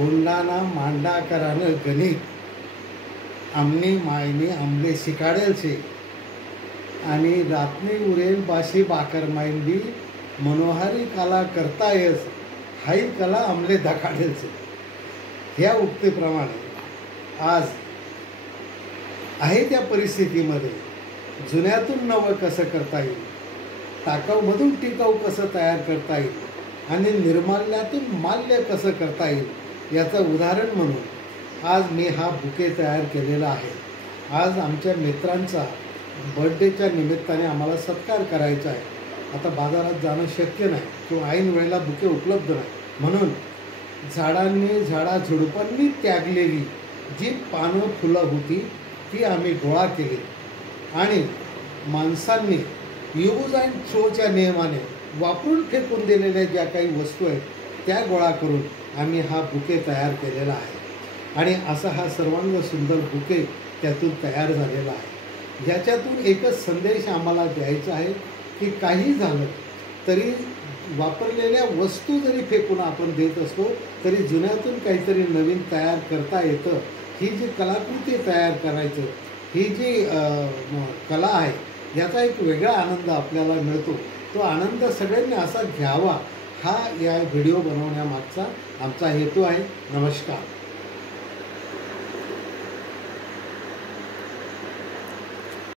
कोंडाना मांडा करानं गणित आमनी मायने आमले शिकाडेल छे आणि रातनी उरेल बाशी बाकर माइंदी मनोहारी कला करता येस हाई कला आमले दाखाडेल छे. ह्या उक्तीप्रमाणे आज आहे त्या परिस्थितीमध्ये जुन्यातून नवं कसं करता येईल, टाकाऊमधून टिकाऊ कसं तयार करता येईल आणि निर्माल्यातून माल्य कसं करता येईल याचं उदाहरण म्हणून आज मी हा बुके तयार केलेला आहे. आज आमच्या मित्रांचा बर्थडेच्या निमित्ताने आम्हाला सत्कार करायचा आहे. आता बाजारात जाणं शक्य नाही किंवा ऐन वेळेला बुके उपलब्ध नाही, म्हणून झाडांनी झाडाझुडपांनी त्यागलेली जी पानं फुलं होती ती आम्ही गोळा केली आणि माणसांनी यूज अँड थ्रोच्या नियमाने वापरून फेकून दिलेल्या ज्या काही वस्तू आहेत त्या गोळा करून आम्ही हा बुके तयार केलेला आहे. आणि असा हा सर्वांग सुंदर बुके त्यातून तयार झालेला आहे. याच्यातून एकच संदेश आम्हाला द्यायचा आहे की काही झालं तरी वापरलेल्या वस्तू जरी फेकून आपण देत असतो तरी जुन्यातून काहीतरी नवीन तयार करता येतं. ही जी कलाकृती तयार करायचं ही जी कला आहे याचा एक वेगळा आनंद आपल्याला मिळतो. तो आनंद सगळ्यांनी असा घ्यावा हा या व्हिडिओ बनवण्यामागचा आमचा हेतू आहे. नमस्कार.